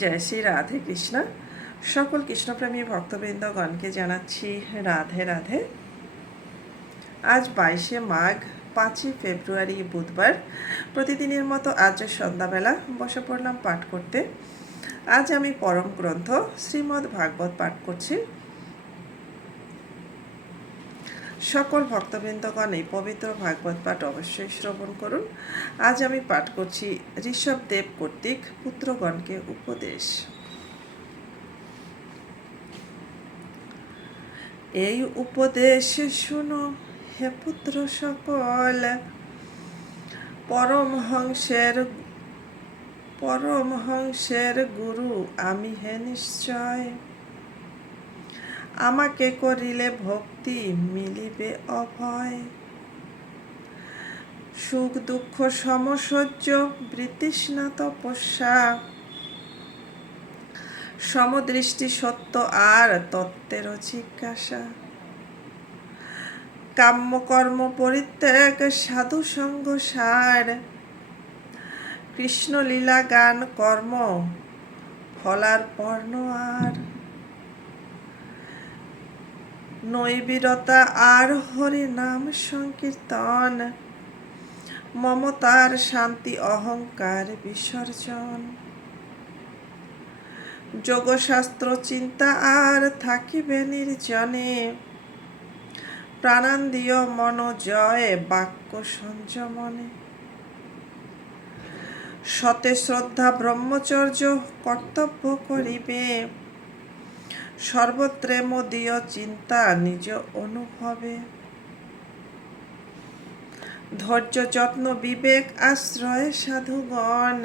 জয় শ্রী রাধে কৃষ্ণ। সকল কৃষ্ণপ্রেমী ভক্তবৃন্দগণকে জানাচ্ছি রাধে রাধে। আজ বাইশে মাঘ, পাঁচই ফেব্রুয়ারি বুধবার, প্রতিদিনের মতো আজ সন্ধ্যাবেলা বসে পড়লাম পাঠ করতে। আজ আমি পরম গ্রন্থ শ্রীমদ্ ভাগবত পাঠ করছি। সকল ভক্তবৃন্দগণ এই পবিত্র ভাগবত পাঠ অবশ্যই শ্রবণ করুন। আজ আমি পাঠ করছি ঋষভ দেব কর্তৃক পুত্রগণকে উপদেশ। এই উপদেশ শুনো হে পুত্র সকল। পরমহংসের পরমহংসের গুরু আমি হে নিশ্চয়। আমাকে করিলে ভক্তি মিলিবে অভয়। সুখ, দুঃখ সমসহ্য বৃতৃষ্ণা তপস্যা। সমদৃষ্টি সত্য আর তত্ত্বের জিজ্ঞাসা। কাম্যকর্ম পরিত্যাগ, সাধু সঙ্গ সার। কৃষ্ণলীলা গান কর্ম, ফলার পর্ণ আর। নৈবিরতা আর হরি নাম সংকীর্তন। মমতার শান্তি অহংকার বিসর্জন। যোগশাস্ত্র চিন্তা আর থাকিবে নির্জনে। প্রাণান্দিয় মন জয় বাক্য সংযমনে। সতে শ্রদ্ধা ব্রহ্মচর্য কর্তব্য করিবে। সর্বত্রে মদীয় চিন্তা নিজ অনুভবে। ধৈর্য, যত্ন, বিবেক, আশ্রয়, সাধুগণ,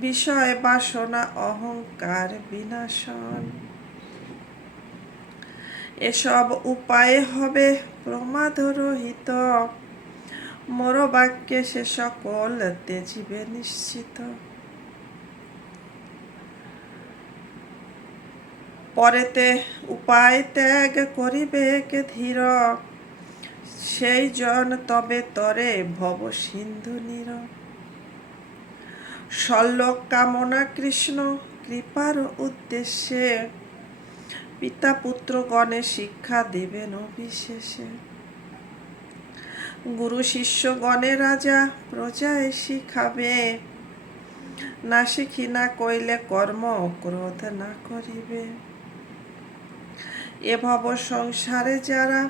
বিষয়, বাসনা, অহংকার, বিনাশন। এসব উপায়ে হবে প্রমাদ রহিত মোর বাক্যে সে সকল তেজিবে নিশ্চিত। পরেতে উপায় ত্যাগ করিবে কে ধীর। সেই জন তবে তরে ভব সিন্ধু নীর। শল্যক কামনা কৃষ্ণ, কৃপার উদ্দেশ্যে পিতা পুত্র গণে শিক্ষা দিবেন বিশেষে গুরু শিষ্য গণে রাজা প্রজায় শিখাবে। না শিখি না কইলে কর্ম ক্রোধ না করিবে। এ ভব সংসারে যারা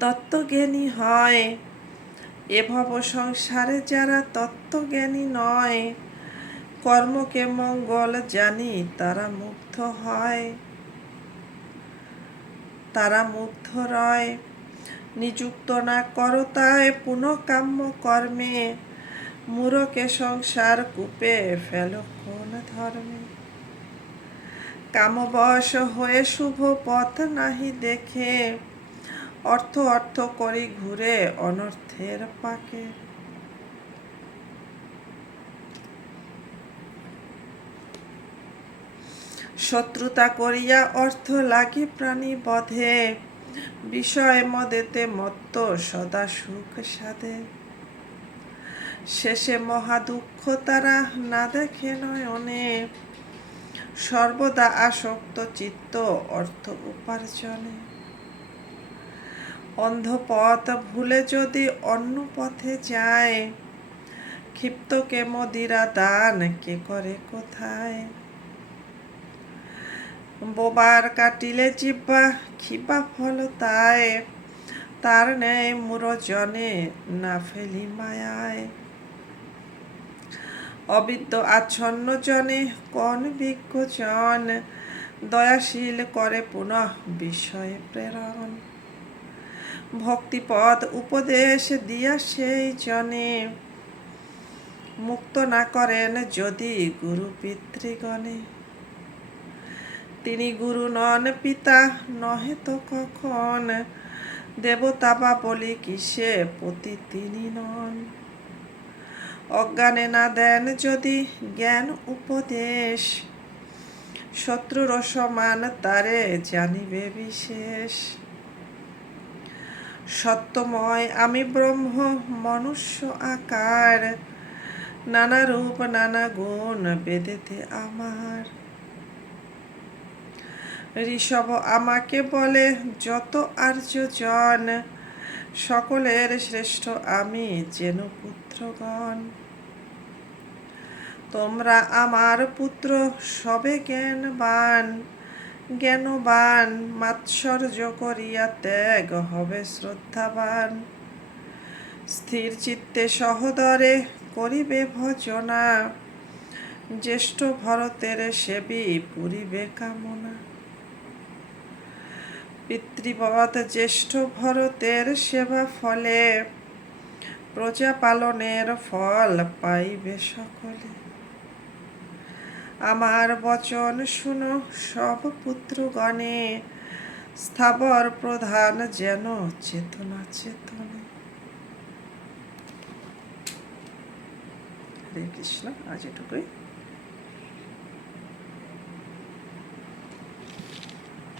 তত্ত্বজ্ঞানী হয় এ ভব সংসারে যারা তত্ত্বজ্ঞানী নয়, কর্মকে মঙ্গল জানি, তারা মুগ্ধ হয়। তারা মুগ্ধ রয়। নিযুক্ত না করতায় পুনঃকাম্য কর্মে, মূরকে সংসার কূপে ফেল কোন ধর্মে। কামবশ হয়ে শুভ পথ নাহি দেখে। অর্থ অর্থ করি ঘুরে অনর্থের পাকে। শত্রুতা করিয়া অর্থ লাগি প্রাণী বধে। বিষয় মদেতে মত্ত সদা সুখ সাধে। শেষে মহা দুঃখ তারা না দেখে নয়নে। সর্বদা আসক্ত চিত্ত অর্থ উপার্জনে। অন্ধপথ ভুলে যদি অন্য পথে যায় ক্ষিপ্তকে মদিরা দান কে করে কোথায়? বোবার কাটিলে জিব্বা খিপা ফল তাই তার ন্যায় মুরজনে না ফেলি মায়ায়। অবিদ্য আচ্ছন্ন জনে কন বিজ্ঞ জন। দয়াশীল করে পুনঃ বিষয়ে প্রেরণ। ভক্তিপদ উপদেশ দিয়া সেই জনে। মুক্ত না করেন যদি গুরু পিতৃগণে। তিনি গুরু নন, পিতা নহে তো কখন? দেবতা বা বলি কিসে পতি তিনি নন? অজ্ঞানে না দেন যদি জ্ঞান উপদেশ। শত্রুর সমান তারে জানিবে বিশেষ। সত্যময় আমি ব্রহ্ম, মনুষ্য আকার। নানা রূপ, নানা গুণ বেদেতে আমার। ঋষভ আমাকে বলে, যত আর্যজন সকলের শ্রেষ্ঠ আমি যেন পুত্রগণ তোমরা আমার পুত্র সবে জ্ঞানবান জ্ঞানবান, মাৎসর্য করিয়া ত্যাগ হবে শ্রদ্ধাবান। স্থির চিত্তে সহদরে করিবে ভজনা, জ্যেষ্ঠ ভরতের সেবী পুরিবে কামনা। পিতৃবৎ জ্যেষ্ঠ ভরতের সেবা ফলে প্রজা পালনের ফল পাইবে সকলে। আমার বচন শুনো সব পুত্রগণে, স্থাবর প্রধান যেন চেতনা চেতনে। হরে কৃষ্ণ, আজ এটুকুই।